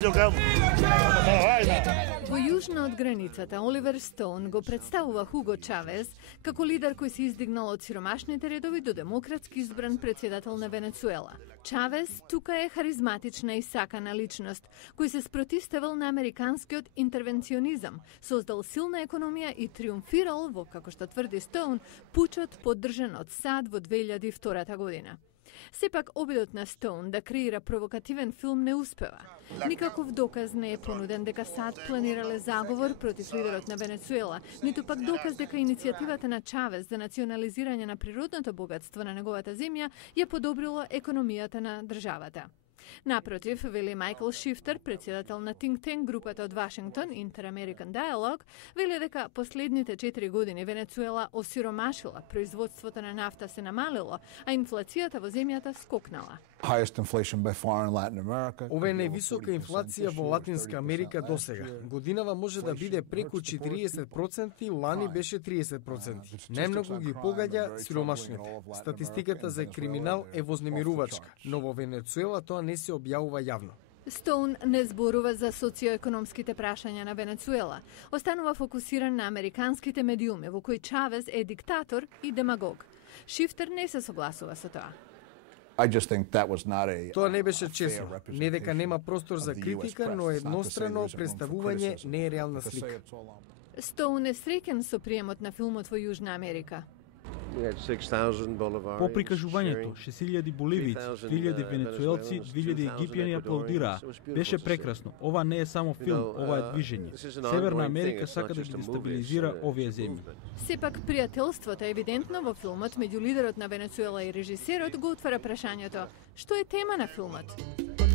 Во јужно од границата, Оливер Стоун го представува Хуго Чавез како лидер кој се издигнал од сиромашните редови до демократски избран председател на Венецуела. Чавез тука е харизматична и сакана личност, кој се спротивставил на американскиот интервенционизам, создал силна економија и триумфирал во, како што тврди Стоун, пучот поддржан од САД во 2002 година. Сепак, обидот на Стоун да креира провокативен филм не успева. Никаков доказ не е понуден дека САД планирале заговор против лидерот на Венецуела, ниту пак доказ дека иницијативата на Чавез за национализирање на природното богатство на неговата земја ја подобрило економијата на државата. Напротив, вели Майкл Шифтер, председател на Think Tank групата од Вашингтон, Inter-American Dialogue, вели дека последните 4 години Венецуела осиромашила, производството на нафта се намалило, а инфлацијата во земјата скокнала. Ова е највисока инфлација во Латинска Америка досега. Годинава може да биде преку 40%, лани беше 30%. Најмногу ги погаѓа сиромашните. Статистиката за криминал е вознемирувачка, но во Венецуела тоа не се објавува јавно. Стоун не зборува за социоекономските прашања на Венецуела. Останува фокусиран на американските медиуми, во кои Чавез е диктатор и демагог. Шифтер не се согласува со тоа. Тоа не беше честно. Не дека нема простор за критика, но еднострано представување не е реална слика. Стоун е среќен со приемот на филмот во Јужна Америка. По прикажувањето, 6000 боливици, 3000 венецуелци, 2000 египјани аплаудираа. Беше прекрасно. Ова не е само филм, ова е движење. Северна Америка сака да ги дестабилизира овие земји. Сепак, пријателството евидентно во филмот меѓу лидерот на Венецуела и режисерот го отвара прашањето: што е тема на филмот?